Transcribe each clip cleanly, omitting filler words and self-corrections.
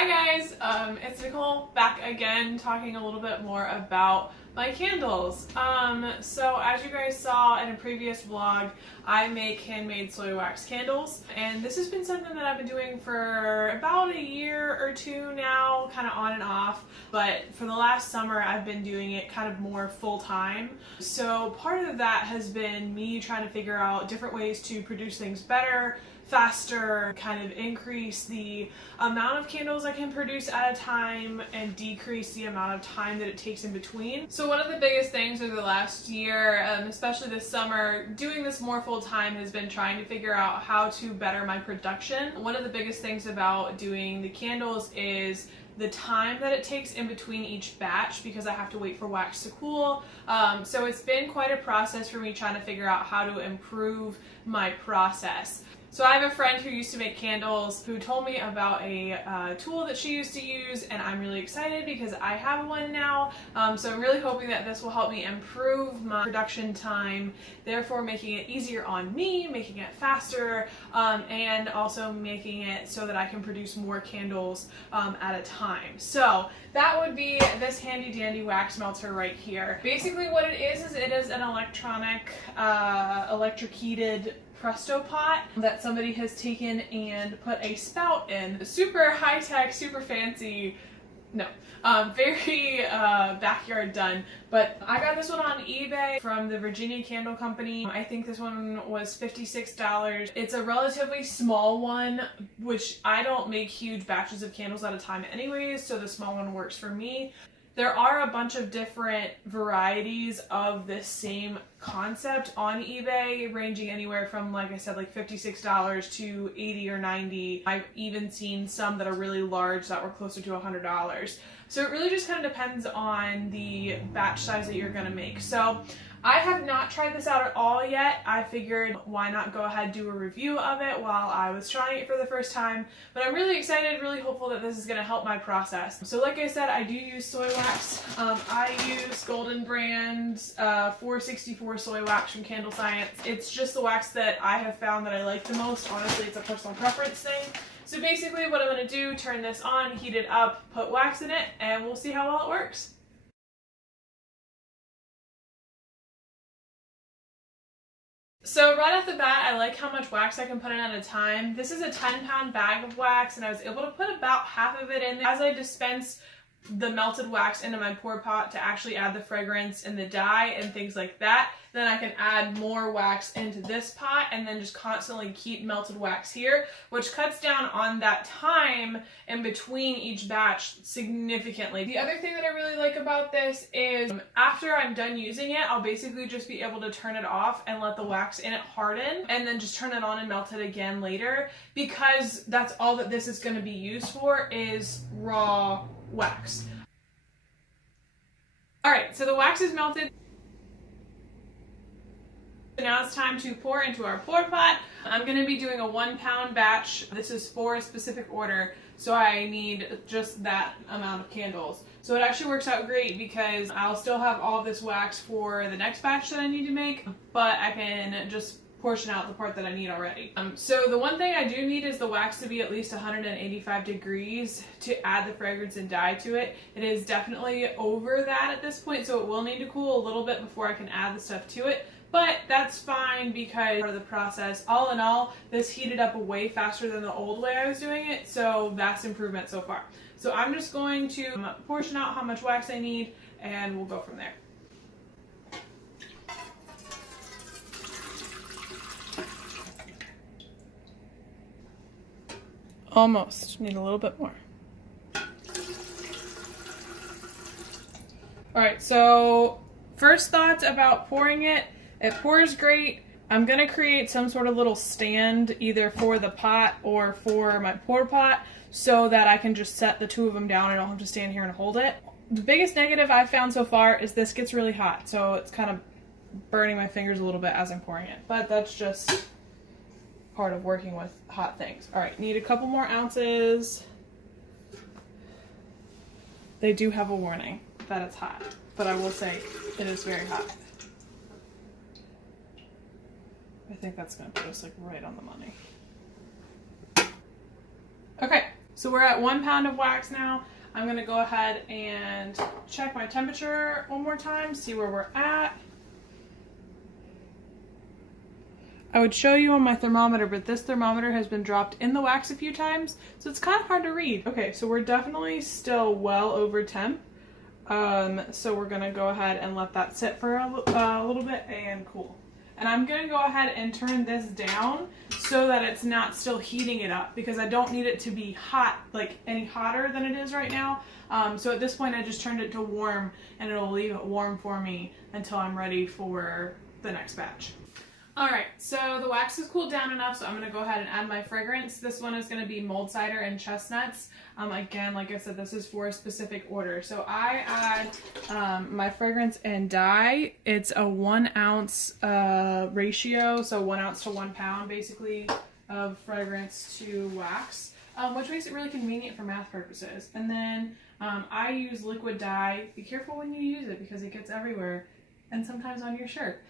Hi guys, it's Nicole back again talking a little bit more about my candles. So as you guys saw in a previous vlog, I make handmade soy wax candles, and this has been something that I've been doing for about a year or two now, kind of on and off, but for the last summer I've been doing it kind of more full-time. So part of that has been me trying to figure out different ways to produce things better, faster, kind of increase the amount of candles I can produce at a time and decrease the amount of time that it takes in between. So one of the biggest things over the last year, especially this summer, doing this more full time has been trying to figure out how to better my production. One of the biggest things about doing the candles is the time that it takes in between each batch, because I have to wait for wax to cool. So it's been quite a process for me trying to figure out how to improve my process. So I have a friend who used to make candles who told me about a tool that she used to use, and I'm really excited because I have one now. So I'm really hoping that this will help me improve my production time, therefore making it easier on me, making it faster, and also making it so that I can produce more candles at a time. So that would be this handy dandy wax melter right here. Basically what it is it is an electronic, electric heated Presto pot that somebody has taken and put a spout in. Super high-tech, super fancy, no, very backyard done. But I got this one on eBay from the Virginia Candle Company. I think this one was $56. It's a relatively small one, which I don't make huge batches of candles at a time anyways, so the small one works for me. There are a bunch of different varieties of this same concept on eBay, ranging anywhere from, like I said, like $56 to $80 or $90. I've even seen some that are really large that were closer to $100. So it really just kind of depends on the batch size that you're gonna make. So I have not tried this out at all yet. I figured why not go ahead and do a review of it while I was trying it for the first time. But I'm really excited, really hopeful that this is going to help my process. So like I said, I do use soy wax. I use Golden Brand's 464 soy wax from Candle Science. It's just the wax that I have found that I like the most. Honestly, it's a personal preference thing. So basically what I'm going to do, turn this on, heat it up, put wax in it, and we'll see how well it works. So right off the bat, I like how much wax I can put in at a time. This is a 10-pound bag of wax, and I was able to put about half of it in as I dispense the melted wax into my pour pot to actually add the fragrance and the dye and things like that. Then I can add more wax into this pot and then just constantly keep melted wax here, which cuts down on that time in between each batch significantly. The other thing that I really like about this is after I'm done using it, I'll basically just be able to turn it off and let the wax in it harden, and then just turn it on and melt it again later, because that's all that this is going to be used for, is raw wax. Alright, so the wax is melted. So now it's time to pour into our pour pot. I'm going to be doing a 1-pound batch. This is for a specific order, so I need just that amount of candles. So it actually works out great because I'll still have all this wax for the next batch that I need to make, but I can just portion out the part that I need already. So the one thing I do need is the wax to be at least 185 degrees to add the fragrance and dye to it. It is definitely over that at this point, so it will need to cool a little bit before I can add the stuff to it. But that's fine because part of the process. All in all, this heated up way faster than the old way I was doing it, so vast improvement so far. So I'm just going to portion out how much wax I need, and we'll go from there. Almost. Need a little bit more. Alright, so first thoughts about pouring it. It pours great. I'm going to create some sort of little stand either for the pot or for my pour pot so that I can just set the two of them down. I don't have to stand here and hold it. The biggest negative I've found so far is this gets really hot, so it's kind of burning my fingers a little bit as I'm pouring it. But that's just part of working with hot things. All right, need a couple more ounces. They do have a warning that it's hot, but I will say it is very hot. I think that's going to put us like right on the money. Okay, So we're at 1 pound of wax now. I'm gonna go ahead and check my temperature one more time, see where we're at. I would show you on my thermometer, but this thermometer has been dropped in the wax a few times, so it's kind of hard to read. Okay, so we're definitely still well over temp. So we're gonna go ahead and let that sit for a little bit and cool. And I'm gonna go ahead and turn this down so that it's not still heating it up, because I don't need it to be hot, like any hotter than it is right now. So at this point I just turned it to warm, and it'll leave it warm for me until I'm ready for the next batch. Alright, so the wax has cooled down enough, so I'm going to go ahead and add my fragrance. This one is going to be mold cider and chestnuts. Again, like I said, this is for a specific order. So I add my fragrance and dye. It's a 1 ounce ratio, so 1 ounce to 1 pound basically of fragrance to wax, which makes it really convenient for math purposes. And then I use liquid dye. Be careful when you use it because it gets everywhere and sometimes on your shirt.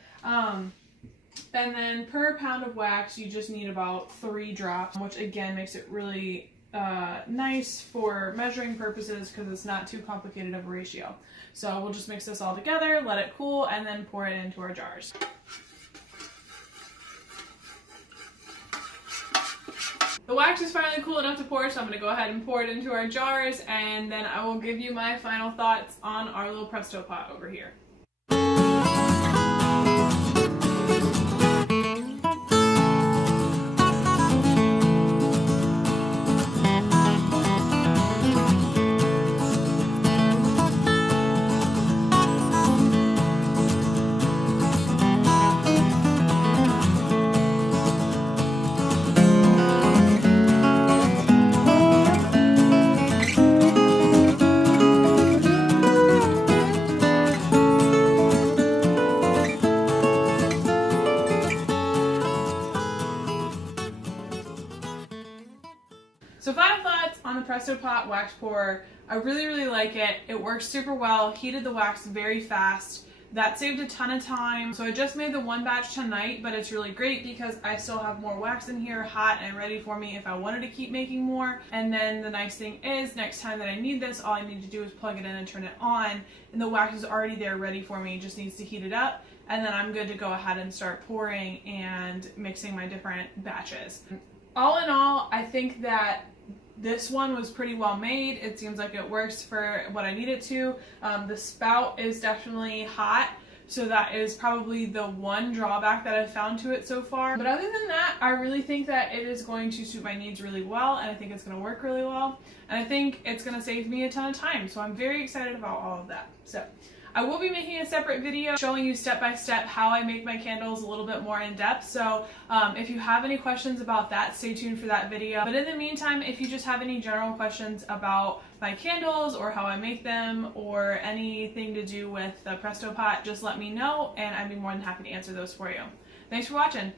And then per pound of wax, you just need about 3 drops, which again makes it really nice for measuring purposes because it's not too complicated of a ratio. So we'll just mix this all together, let it cool, and then pour it into our jars. The wax is finally cool enough to pour, so I'm going to go ahead and pour it into our jars, and then I will give you my final thoughts on our little Presto pot over here. So final thoughts on the Presto Pot wax pourer. I really like it. It works super well, heated the wax very fast. That saved a ton of time. So I just made the 1 batch tonight, but it's really great because I still have more wax in here hot and ready for me if I wanted to keep making more. And then the nice thing is, next time that I need this, all I need to do is plug it in and turn it on, and the wax is already there ready for me. It just needs to heat it up, and then I'm good to go ahead and start pouring and mixing my different batches. All in all, I think that this one was pretty well made. It seems like it works for what I need it to. The spout is definitely hot, so that is probably the one drawback that I've found to it so far. But other than that, I really think that it is going to suit my needs really well, and I think it's going to work really well, and I think it's going to save me a ton of time, so I'm very excited about all of that. So I will be making a separate video showing you step by step how I make my candles a little bit more in depth. So if you have any questions about that, stay tuned for that video. But in the meantime, if you just have any general questions about my candles or how I make them or anything to do with the Presto Pot, just let me know and I'd be more than happy to answer those for you. Thanks for watching.